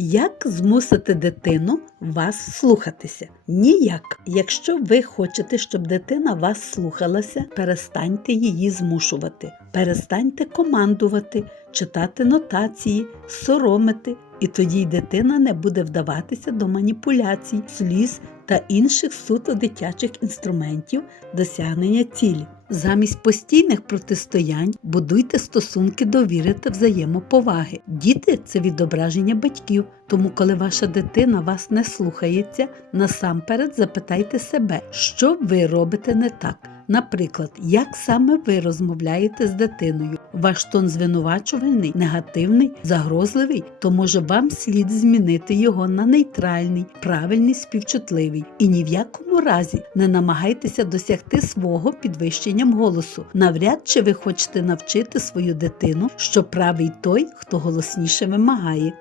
Як змусити дитину вас слухатися? Ніяк. Якщо ви хочете, щоб дитина вас слухалася, перестаньте її змушувати, перестаньте командувати, читати нотації, соромити, і тоді й дитина не буде вдаватися до маніпуляцій, сліз та інших суто дитячих інструментів досягнення цілі. Замість постійних протистоянь будуйте стосунки довіри та взаємоповаги. Діти це відображення батьків, тому коли ваша дитина вас не слухається, насамперед запитайте себе, що ви робите не так. Наприклад, як саме ви розмовляєте з дитиною? Ваш тон звинувачувальний, негативний, загрозливий, то може вам слід змінити його на нейтральний, правильний, співчутливий. І ні в якому разі не намагайтеся досягти свого підвищенням голосу. Навряд чи ви хочете навчити свою дитину, що правий той, хто голосніше вимагає.